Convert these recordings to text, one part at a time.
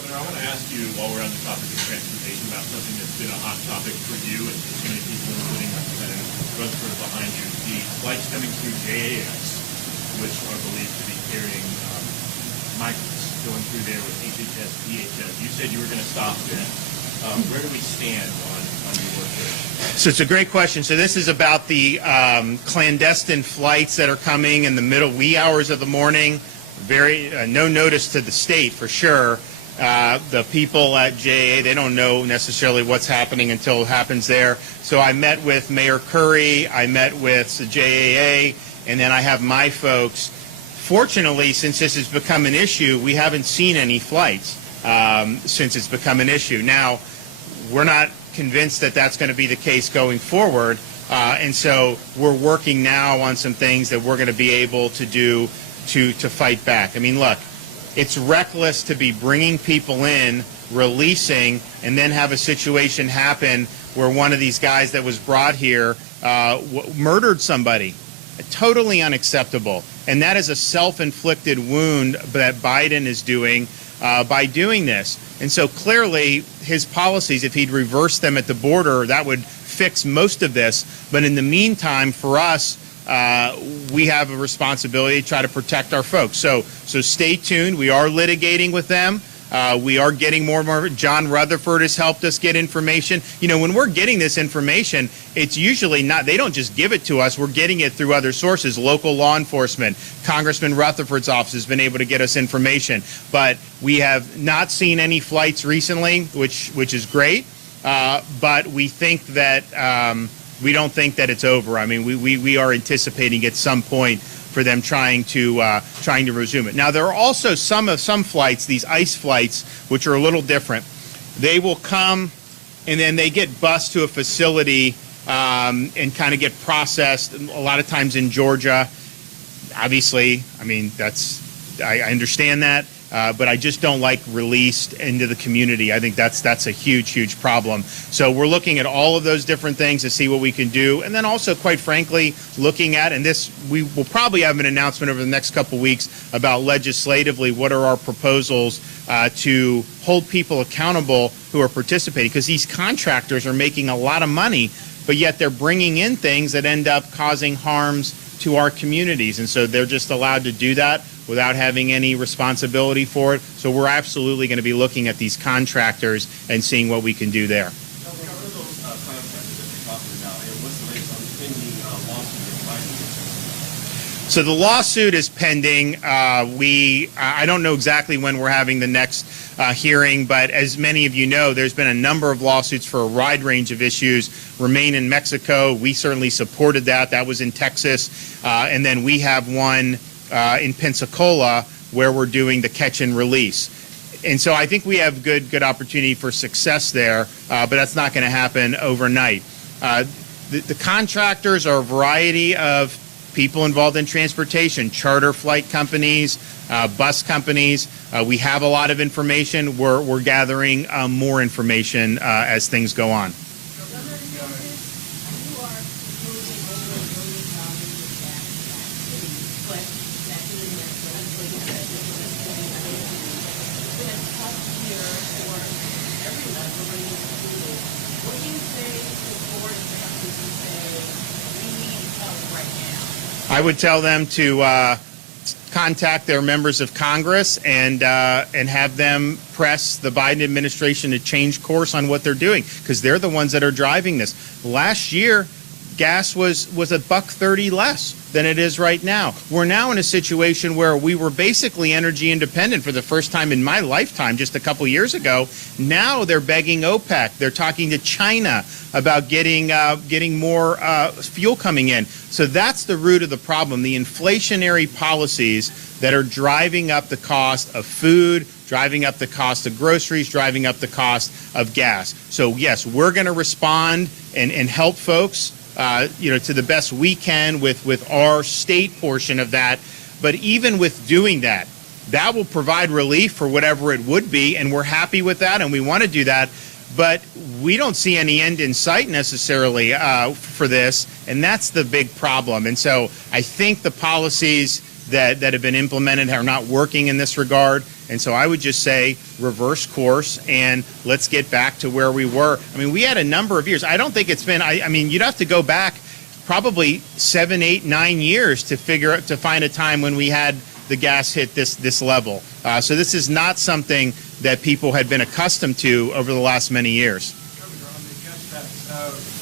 Governor, I want to ask you, while we're on the topic of transportation, about something that's been a hot topic for you and so many people, including Representative Rutherford behind you, the flights coming through JAX, which are believed to be carrying migrants going through there with HHS, DHS. You said you were going to stop that. Where do we stand on your work there? So it's a great question. So this is about the clandestine flights that are coming in the middle wee hours of the morning. Very no notice to the state for sure. The people at JAA, they don't know necessarily what's happening until it happens there. So I met with Mayor Curry, I met with the JAA, and then I have my folks. Fortunately, since this has become an issue, we haven't seen any flights since it's become an issue. Now, we're not convinced that that's going to be the case going forward, and so we're working now on some things that we're going to be able to do to fight back. I mean, look, it's reckless to be bringing people in, releasing, and then have a situation happen where one of these guys that was brought here murdered somebody. Totally unacceptable. And that is a self-inflicted wound that Biden is doing by doing this. And so clearly his policies, if he'd reversed them at the border, that would fix most of this. But in the meantime, for us, we have a responsibility to try to protect our folks. So stay tuned. We are litigating with them. We are getting more and more. John Rutherford has helped us get information. You know, when we're getting this information, it's usually not, they don't just give it to us. We're getting it through other sources, local law enforcement. Congressman Rutherford's office has been able to get us information. But we have not seen any flights recently, which is great. But we think that we don't think that it's over. I mean, we are anticipating at some point for them trying to resume it. Now, there are also some flights, these ICE flights, which are a little different. They will come and then they get bused to a facility and kind of get processed. A lot of times in Georgia, obviously. I mean, I understand that. But I just don't like released into the community. I think that's a huge problem. So we're looking at all of those different things to see what we can do. And then also, quite frankly, looking at, and this, we will probably have an announcement over the next couple of weeks about legislatively what are our proposals to hold people accountable who are participating. Because these contractors are making a lot of money, but yet they're bringing in things that end up causing harms to our communities. And so they're just allowed to do that without having any responsibility for it. So we're absolutely going to be looking at these contractors and seeing what we can do there. So the lawsuit is pending. I don't know exactly when we're having the next hearing, but as many of you know, there's been a number of lawsuits for a wide range of issues. Remain in Mexico, we certainly supported that. That was in Texas. And then we have one in Pensacola where we're doing the catch and release. And so I think we have good opportunity for success there, but that's not going to happen overnight. The contractors are a variety of people involved in transportation, charter flight companies, bus companies. We have a lot of information. We're gathering more information as things go on. I would tell them to contact their members of Congress and have them press the Biden administration to change course on what they're doing, because they're the ones that are driving this. Last year, gas was $1.30 less than it is right now. We're now in a situation where we were basically energy independent for the first time in my lifetime just a couple years ago. Now they're begging OPEC. They're talking to China about getting more fuel coming in. So that's the root of the problem, the inflationary policies that are driving up the cost of food, driving up the cost of groceries, driving up the cost of gas. So yes, we're going to respond and help folks to the best we can with our state portion of that. But even with doing that, that will provide relief for whatever it would be, and we're happy with that, and we want to do that. But we don't see any end in sight necessarily for this, and that's the big problem. And so I think the policies that have been implemented are not working in this regard, And so I would just say reverse course and let's get back to where we were. I mean, we had a number of years. I don't think it's been, I mean, you'd have to go back probably 7, 8, 9 years to find a time when we had the gas hit this level. So this is not something that people had been accustomed to over the last many years. Governor, on the gas tax,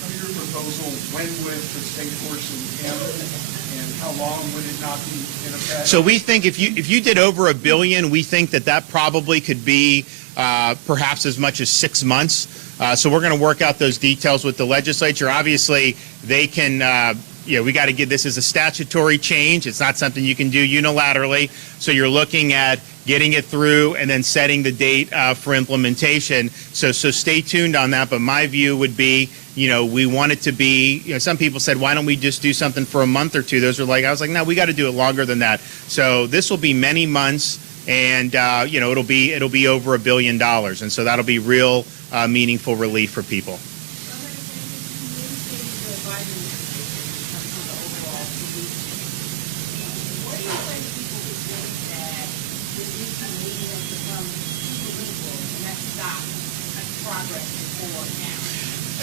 under your proposal, when would the state force end, and how long would it not be in effect? So we think if you did over $1 billion, we think that probably could be perhaps as much as 6 months. So we're going to work out those details with the legislature. Obviously, they can. We got to get this as a statutory change. It's not something you can do unilaterally. So you're looking at getting it through and then setting the date for implementation. So stay tuned on that. But my view would be, we want it to be, some people said, why don't we just do something for a month or two? Those were I was like, no, we got to do it longer than that. So this will be many months, and it'll be over $1 billion, and so that'll be real meaningful relief for people.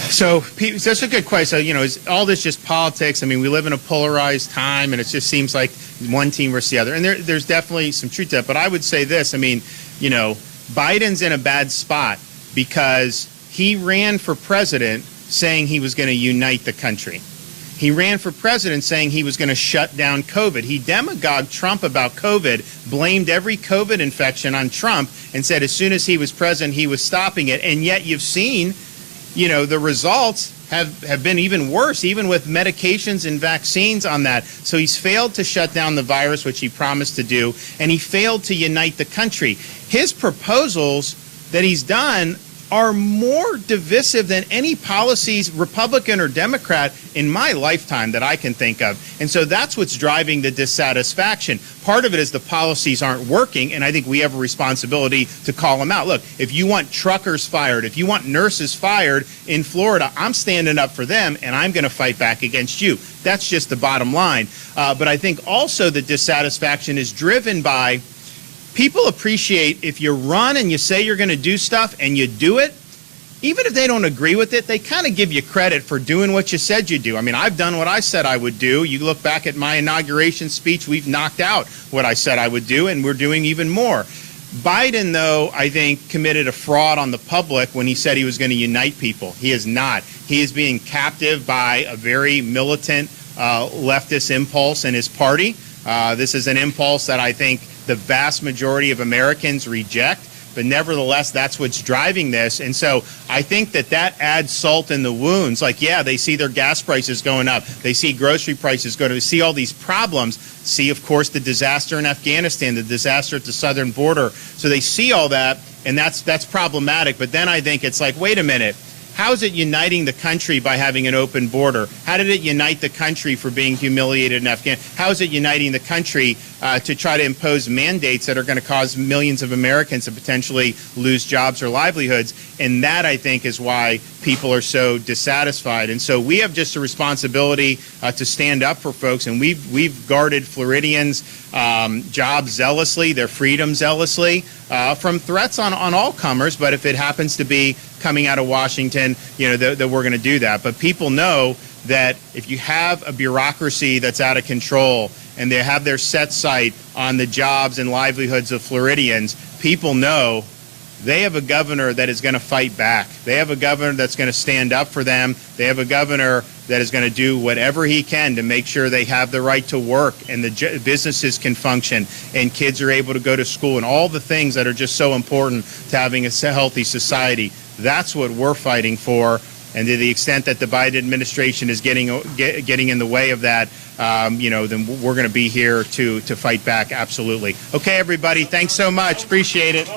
So that's a good question. So, is all this just politics? I mean, we live in a polarized time, and it just seems like one team versus the other. And there's definitely some truth to that. But I would say this. I mean, Biden's in a bad spot because he ran for president saying he was going to unite the country. He ran for president saying he was going to shut down COVID. He demagogued Trump about COVID, blamed every COVID infection on Trump, and said as soon as he was president, he was stopping it. And yet you've seen the results have been even worse, even with medications and vaccines on that. So he's failed to shut down the virus, which he promised to do, and he failed to unite the country. His proposals that he's done are more divisive than any policies, Republican or Democrat, in my lifetime that I can think of. And so that's what's driving the dissatisfaction. Part of it is the policies aren't working, and I think we have a responsibility to call them out. Look, if you want truckers fired, if you want nurses fired in Florida, I'm standing up for them, and I'm going to fight back against you. That's just the bottom line. But I think also the dissatisfaction is driven by people appreciate if you run and you say you're going to do stuff and you do it, even if they don't agree with it, they kind of give you credit for doing what you said you do. I mean, I've done what I said I would do. You look back at my inauguration speech, we've knocked out what I said I would do, and we're doing even more. Biden, though, I think, committed a fraud on the public when he said he was going to unite people. He is not. He is being captive by a very militant leftist impulse in his party. This is an impulse that I think the vast majority of Americans reject, but nevertheless, that's what's driving this. And so I think that adds salt in the wounds. Like, yeah, they see their gas prices going up. They see grocery prices going up. They see all these problems. See, of course, the disaster in Afghanistan, the disaster at the southern border. So they see all that, and that's problematic. But then I think it's like, wait a minute. How is it uniting the country by having an open border? How did it unite the country for being humiliated in Afghanistan? How is it uniting the country to try to impose mandates that are going to cause millions of Americans to potentially lose jobs or livelihoods? And that, I think, is why people are so dissatisfied. And so we have just a responsibility to stand up for folks, and we've guarded Floridians' jobs zealously, their freedom zealously, from threats on all comers. But if it happens to be coming out of Washington, that we're going to do that. But people know that if you have a bureaucracy that's out of control and they have their set sight on the jobs and livelihoods of Floridians, people know they have a governor that is going to fight back. They have a governor that's going to stand up for them. They have a governor that is going to do whatever he can to make sure they have the right to work and the businesses can function and kids are able to go to school and all the things that are just so important to having a healthy society. That's what we're fighting for. And to the extent that the Biden administration is getting in the way of that, then we're going to be here to fight back. Absolutely. Okay, everybody. Thanks so much. Appreciate it.